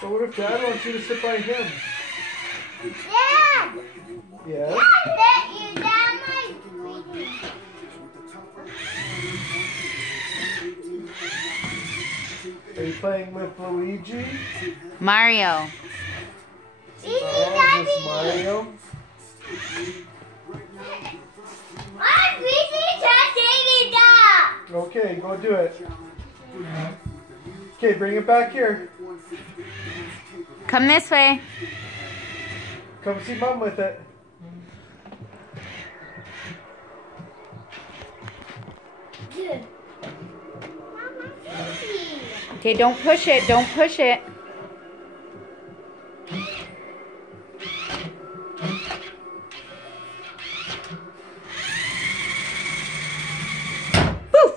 So what if Dad wants you to sit by him? Dad! Yes? Dad, you down my sweetie. Are you playing with Luigi? Mario. Oh, is this Mario? My sweetie just ate it up. Okay, go do it. Okay, bring it back here. Come this way. Come see Mom with it. Good. Mama, sweetie. Okay, don't push it. Don't push it. Poof!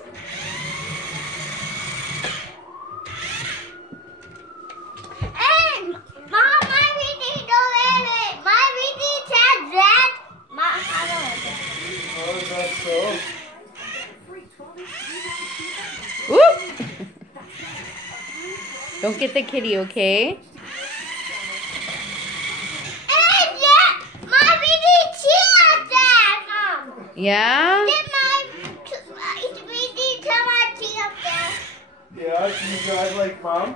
Hey, Mom, my sweetie don't have it. My sweetie said that. I don't have it. Oh, is that so? Whoop! Don't get the kitty, okay? Hey, Dad, my sweetie said that, Mom. Yeah? Did my sweetie tell my tea up there? Yeah, can you drive like Mom?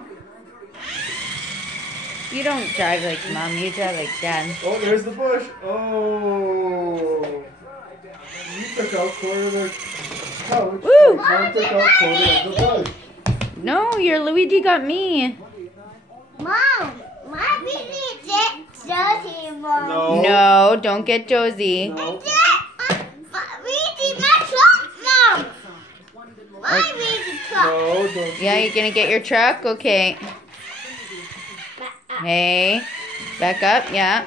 You don't drive like Mom. You drive like Dad. Oh, there's the bush. Oh. You took out quarter of the couch. Woo! Mom took out quarter of the bush. No, your Luigi got me. Mom, my sweetie said Josie, Mom. No. No, don't get Josie. No. My truck, Mom. My baby truck. No, don't. Yeah, you're gonna get your truck? Okay. Hey, back up, yeah.